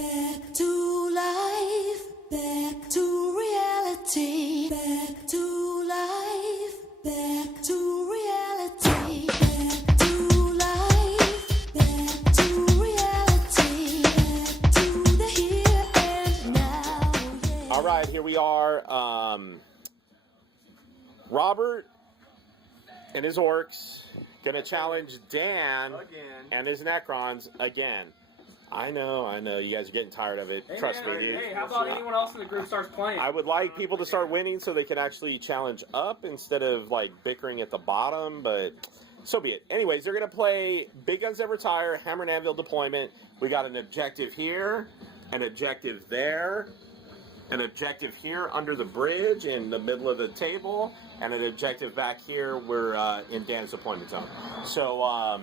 Back to life, back to reality, back to life, back to reality, back to life, back to reality, back to the here and now. Yeah. All right, here we are. Robert and his Orks gonna challenge Dan and his Necrons again. I know. You guys are getting tired of it. Trust me, dude. Hey, how about anyone else in the group starts playing? I would like people to start winning so they can actually challenge up instead of like bickering at the bottom, but so be it. Anyways, they're gonna play Big Guns That Retire, Hammer and Anvil deployment. We got an objective here, an objective there, an objective here under the bridge in the middle of the table, and an objective back here. We're in Dan's deployment zone. So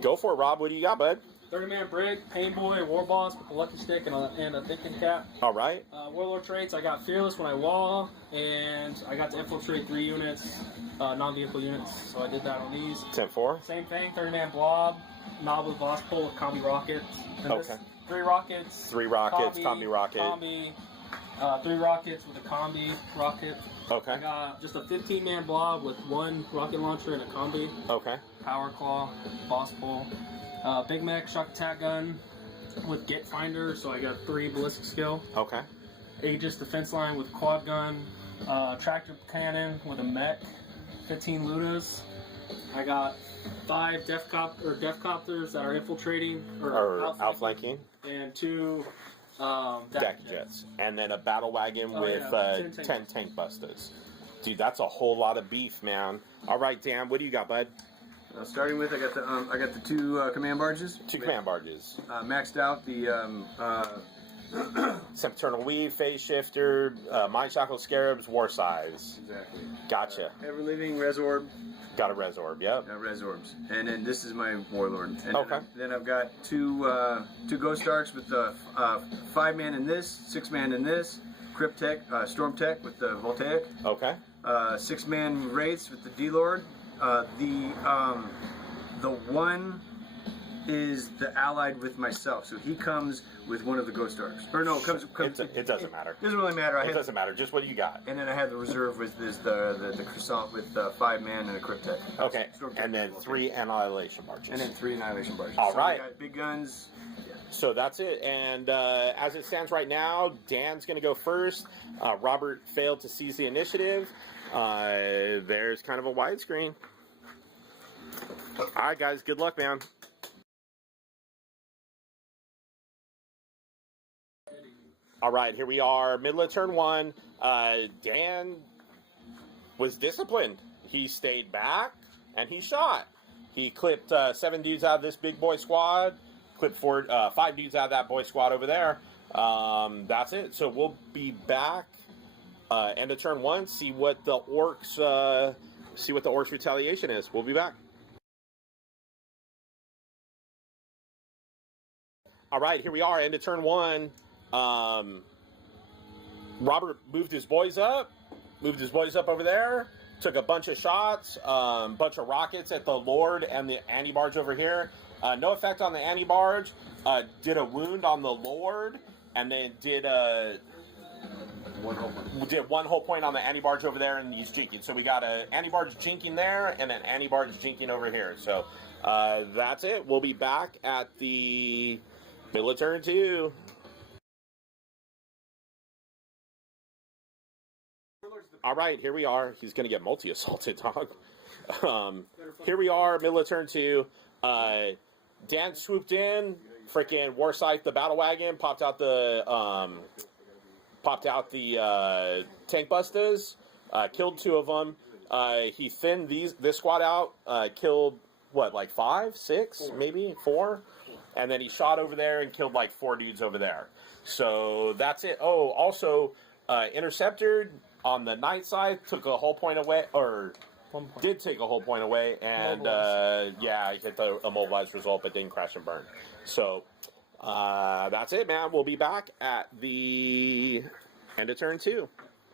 go for it, Rob. What do you got, bud? 30-man brig, Pain Boy, War Boss with a lucky stick and a thinking cap. All right. Warlord traits, I got Fearless when I wall, and I got to infiltrate 3 units, non-vehicle units, so I did that on these. 10-4. Same thing, 30-man blob, Knob with Boss Pull with combi rockets. And Okay. 3 rockets. 3 rockets, combi rocket. 3 rockets with a combi rocket. Okay. I got just a 15-man blob with 1 rocket launcher and a combi. Okay. Power Claw, Boss Pull. Big Mech Shock Attack Gun with Get Finder, so I got 3 ballistic skill. Okay. Aegis Defense Line with Quad Gun. Tractor Cannon with a Mech. 15 Ludas. I got 5 Death Copters that are infiltrating or outflanking. And 2 Deck Jets. And then a battle wagon with 10 tank busters. Dude, that's a whole lot of beef, man. All right, Dan, what do you got, bud? Starting with, I got the 2 command barges. 2 command barges. Maxed out the Sempiternal Weave, Phase Shifter, Mind Shackle Scarabs, War Size. Exactly. Gotcha. Ever Living Resorb. Got a Resorb, yep. Resorbs. And then this is my Warlord. And okay. Then I've got 2 Ghost Arcs with 5-man in this, 6-man in this, Crypt Tech, Storm Tech with the Voltaic. Okay. 6-man Wraiths with the D-Lord. The one is the allied with myself, so he comes with one of the Ghost Arcs. Or no, comes it doesn't matter. It doesn't really matter. It doesn't matter. Just what do you got? And then I have the reserve with the Croissant with 5-man and a Cryptek. Okay. And then 3 Annihilation Barges. And then 3 Annihilation Barges. All right. We got big guns. Yeah. So that's it. And as it stands right now, Dan's going to go first. Robert failed to seize the initiative. There's kind of a widescreen. All right, guys. Good luck, man. All right, here we are, middle of turn 1. Dan was disciplined. He stayed back, and he shot. He clipped 7 dudes out of this big boy squad, clipped 5 dudes out of that boy squad over there. That's it. So we'll be back end of turn 1, see what the Orks retaliation is. We'll be back. All right, here we are, end of turn 1. Robert moved his boys up over there, took a bunch of shots, bunch of rockets at the Lord and the anti-barge over here. No effect on the anti-barge, did a wound on the Lord, and then did 1 whole point on the anti-barge over there, and he's jinking. So we got an anti-barge jinking there, and an anti-barge jinking over here. So that's it. We'll be back at the middle of turn 2. All right, here we are. He's going to get multi-assaulted, dog. Here we are, middle of turn 2. Dan swooped in, freaking Warsight, the battle wagon, popped out the tank busters, killed 2 of them. He thinned this squad out, killed, like 5, 6, maybe 4? And then he shot over there and killed like 4 dudes over there. So that's it. Oh, also, Interceptor on the night side took a whole point away, or did take a whole point away, and yeah, I hit the immobilized result, but didn't crash and burn. So that's it, man. We'll be back at the end of turn 2.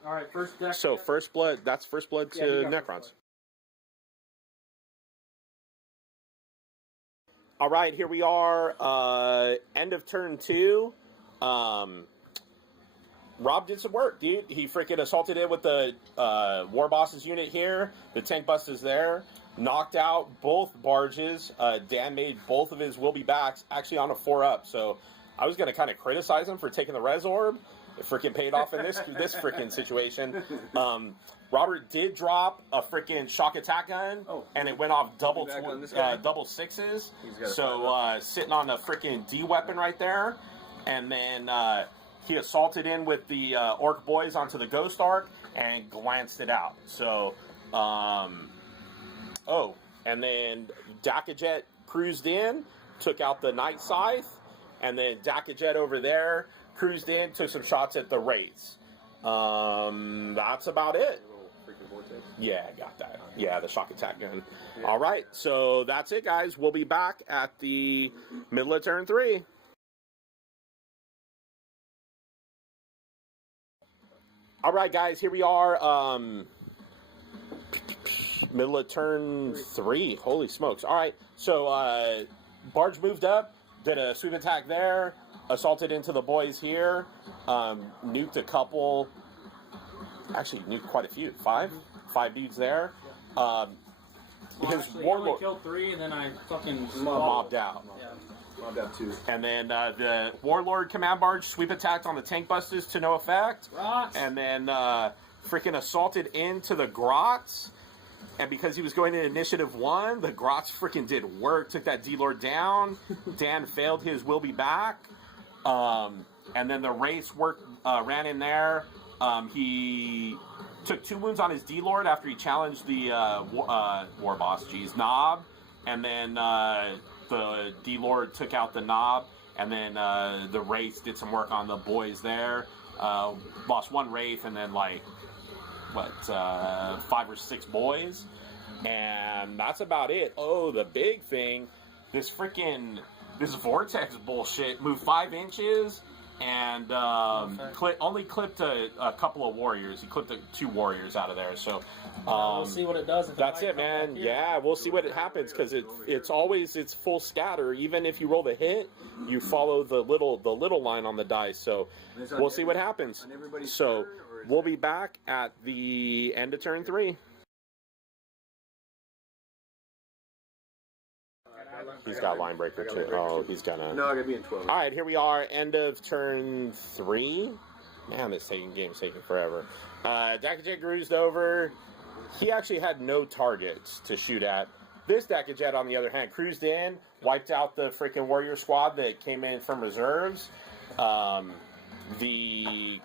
All right, first deck. So first blood. That's first blood to Necrons. All right, here we are. End of turn 2. Rob did some work, dude. He freaking assaulted it with the War Boss's unit here. The Tank Busters there. Knocked out both barges. Dan made both of his will-be-backs actually on a 4-up. So I was going to kind of criticize him for taking the Res Orb. It freaking paid off in this freaking situation. Robert did drop a freaking shock attack gun, and it went off double 6s. So sitting on a freaking D weapon right there. And then he assaulted in with the Ork boys onto the Ghost Ark and glanced it out. So, and then Dakajet cruised in, took out the Night Scythe, and then Dakajet over there cruised in, took some shots at the Wraiths. That's about it. Yeah, got that. Yeah, the shock attack gun. Yeah. All right, so that's it, guys. We'll be back at the middle of turn 3. All right, guys, here we are. Middle of turn 3. Holy smokes. All right, so barge moved up, did a sweep attack there, assaulted into the boys here, nuked a couple, actually nuked quite a few, five dudes there. His He Warlord only killed 3, and then I fucking mobbed out. Yeah. Mobbed out 2. And then the Warlord command barge sweep attacked on the Tank Busters to no effect. Grots. And then freaking assaulted into the Grots. And because he was going to Initiative 1, the Grots freaking did work, took that D-Lord down. Dan failed his will be back. And then the Wraiths ran in there. He took 2 wounds on his D-Lord after he challenged the War Boss, Knob. And then the D-Lord took out the Knob. And then the Wraiths did some work on the boys there. Lost 1 Wraith and then 5 or 6 boys. And that's about it. Oh, the big thing, this Vortex bullshit moved 5 inches and only clipped a couple of warriors. He clipped 2 warriors out of there. So we'll see what it does. That's it, man. Yeah, we'll see what it happens because it's full scatter. Even if you roll the hit, you follow the little line on the dice. So we'll see what happens. So we'll be back at the end of turn 3. He's got line breaker too. Oh, he's gonna. No, I'm gonna be in 12. All right, here we are, end of turn 3. Man, this game's taking forever. Dakajet cruised over. He actually had no targets to shoot at. This Dakajet, on the other hand, cruised in, wiped out the freaking warrior squad that came in from reserves. The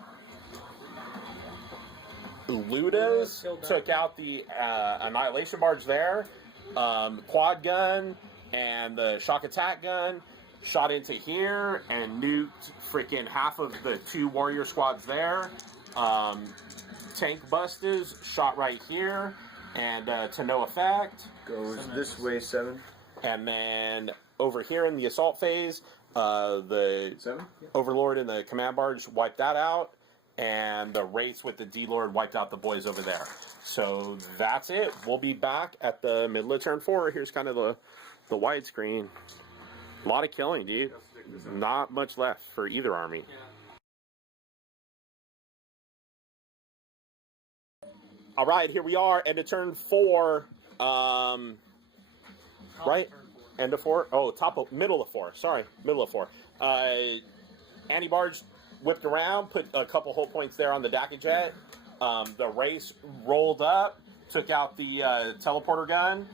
Ludas took out the Annihilation Barge there. Quad gun and the shock attack gun shot into here and nuked freaking half of the 2 warrior squads there. Tank Busters shot right here and to no effect. Goes this way 7. And then over here in the assault phase, the 7? Overlord and the command barge wiped that out. And the Wraiths with the D-Lord wiped out the boys over there. So that's it. We'll be back at the middle of turn 4. Here's kind of the widescreen. A lot of killing, dude. Not much left for either army. All right, here we are. End of turn 4. Right? End of 4? Oh, middle of 4. Sorry, middle of 4. Anti-barge whipped around, put a couple hull points there on the Dakajet. The Wraiths rolled up, took out the teleporter gun.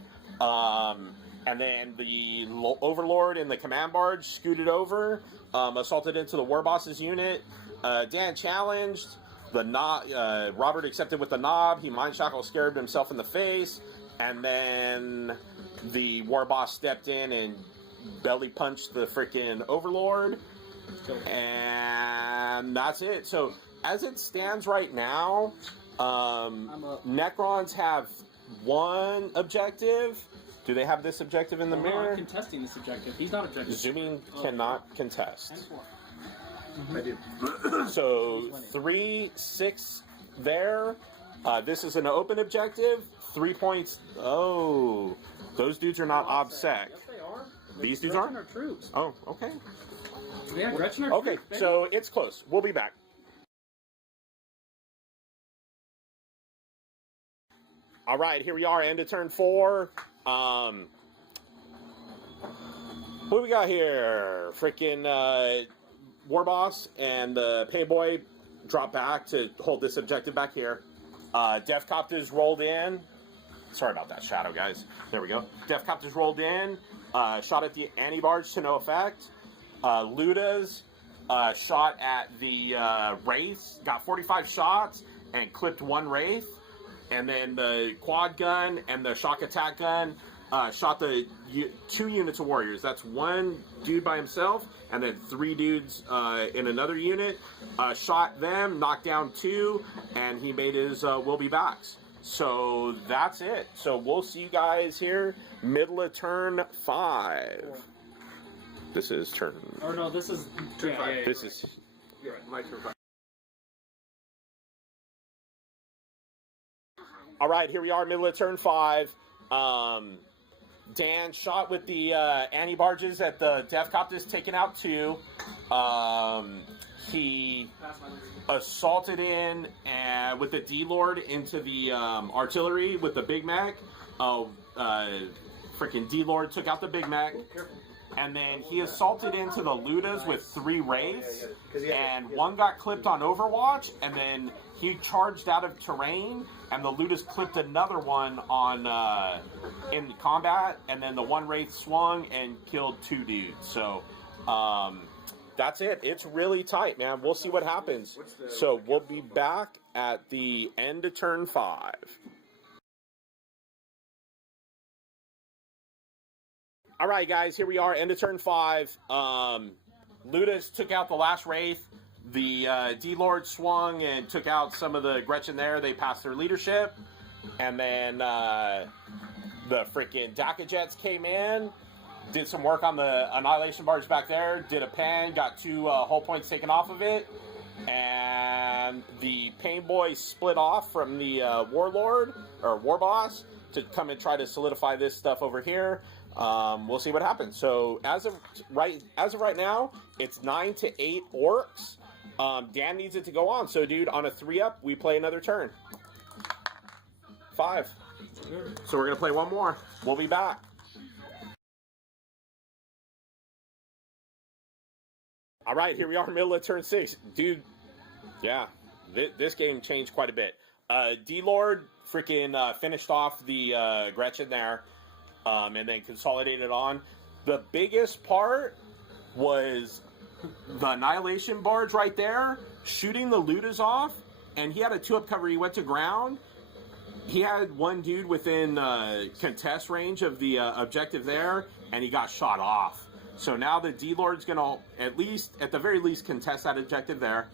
And then the Overlord and the command barge scooted over, assaulted into the War Boss's unit. Dan challenged. The knob, Robert accepted with the knob. He mind shackle scared himself in the face. And then the War Boss stepped in and belly punched the freaking Overlord. And that's it. So as it stands right now, Necrons have 1 objective. Do they have this objective in the mirror? I'm contesting this objective. He's not objective. Zooming cannot contest. Mm-hmm. I do. So 3, 6 there. This is an open objective. 3 points. Oh, those dudes are not OBSEC. Yes, they are. These dudes Gretchen are? our troops. Oh, okay. Yeah, Gretchen our Okay, troops, baby. so it's close. We'll be back. All right, here we are, end of turn 4. Who we got here? Freaking War Boss and the Payboy drop back to hold this objective back here. Death Copters rolled in. Sorry about that shadow, guys. There we go. Death Copters rolled in. Shot at the anti-barge to no effect. Ludas shot at the Wraiths. Got 45 shots and clipped 1 Wraith. And then the quad gun and the shock attack gun shot the 2 units of warriors. That's 1 dude by himself, and then 3 dudes in another unit. Shot them, knocked down 2, and he made his will be backs. So that's it. So we'll see you guys here, middle of turn 5. This is turn. Or no, this is turn 5. This is. Yeah, my turn 5. All right, here we are, middle of turn 5. Dan shot with the anti-barges at the Death Copters, taking out 2. He assaulted in with the D-Lord into the artillery with the Big Mac. Freaking D-Lord took out the Big Mac. And then he assaulted into the Ludas with 3 Wraiths. And 1 got clipped on Overwatch. And then he charged out of terrain. And the Ludas clipped another one on in combat. And then the 1 Wraith swung and killed 2 dudes. So that's it. It's really tight, man. We'll see what happens. So we'll be back at the end of turn 5. All right, guys, here we are, end of turn 5. Ludas took out the last Wraith. The D-Lord swung and took out some of the Gretchen there. They passed their leadership. And then the freaking DACA Jets came in, did some work on the Annihilation Barge back there, did a pan, got 2 hull points taken off of it. And the Pain Boy split off from the Warlord, or War Boss, to come and try to solidify this stuff over here. We'll see what happens. So as of right now, it's 9-8 Orks. Dan needs it to go on. So, dude, on a 3-up, we play another turn. 5. So we're gonna play 1 more. We'll be back. All right, here we are, middle of turn 6, dude. Yeah, this game changed quite a bit. D-Lord freaking finished off the Gretchen there. And then consolidated on. The biggest part was the Annihilation Barge right there, shooting the Ludas off, and he had a 2-up cover. He went to ground. He had 1 dude within contest range of the objective there, and he got shot off. So now the D-Lord's going to, at the very least, contest that objective there.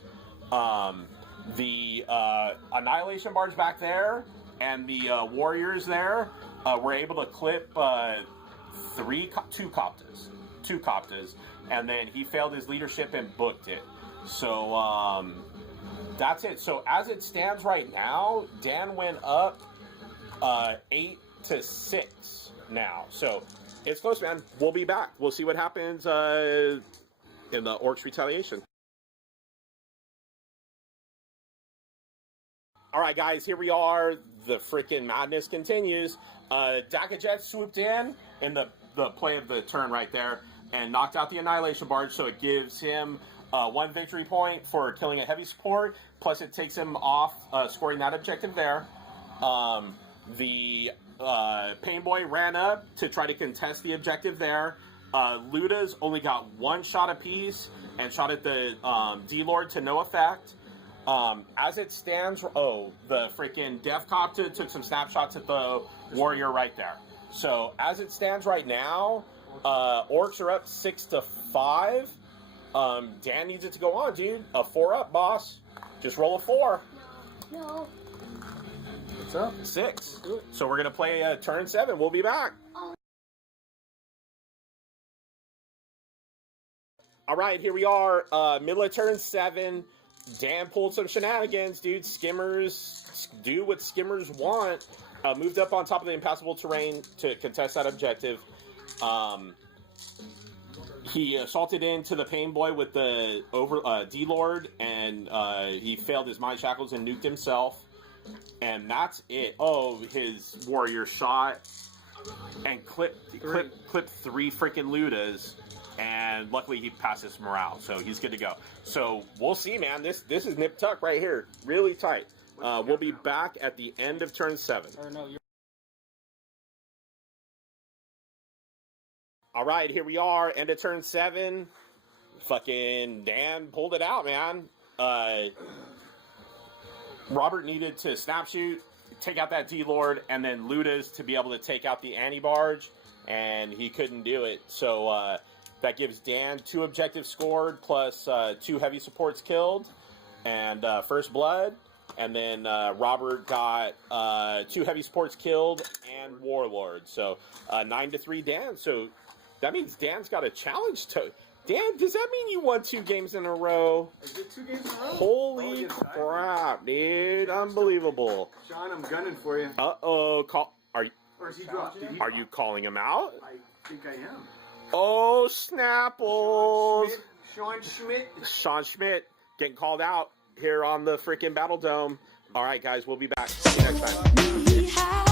The Annihilation Barge back there, and the warriors there were able to clip 2 Coptas, and then he failed his leadership and booked it. So that's it. So as it stands right now, Dan went up 8-6 now. So it's close, man. We'll be back. We'll see what happens in the Orks retaliation. All right, guys, here we are. The freaking madness continues. DACA Jet swooped in the play of the turn right there and knocked out the Annihilation Barge, so it gives him 1 victory point for killing a heavy support, plus it takes him off scoring that objective there. The Pain Boy ran up to try to contest the objective there. Ludas only got 1 shot apiece and shot at the D-Lord to no effect. As it stands, the freaking Death Copter took some snapshots at the warrior right there. So as it stands right now, Orks are up 6-5. Dan needs it to go on, dude. A 4-up, boss. Just roll a 4. No. What's up? 6. So we're gonna play turn 7. We'll be back. All right, here we are, middle of turn 7. Dan pulled some shenanigans, dude. Skimmers do what skimmers want. Moved up on top of the impassable terrain to contest that objective. he assaulted into the Pain Boy with the D-Lord, and he failed his Mind Shackles and nuked himself. And that's it. Oh, his warrior shot and clipped 3 freaking Ludas. And luckily he passes morale, so he's good to go. So we'll see, man. This is nip tuck right here, really tight. We'll be back at the end of turn 7. All right, here we are, end of turn 7. Fucking Dan pulled it out, man. Robert needed to snap shoot, take out that D-Lord, and then Ludas to be able to take out the anti-barge, and he couldn't do it. So that gives Dan 2 objectives scored, plus 2 heavy supports killed, and first blood. And then Robert got 2 heavy supports killed and Warlord. So 9-3 Dan. So that means Dan's got a challenge to... Dan, does that mean you won 2 games in a row? Is it 2 games in a row? Holy crap, dude. Unbelievable. Sean, I'm gunning for you. Uh-oh. Or is he dropped? Are you calling him out? I think I am. Oh, Snapples. Sean Sean Schmidt getting called out here on the freaking BattleDome. All right, guys, we'll be back. See you next time.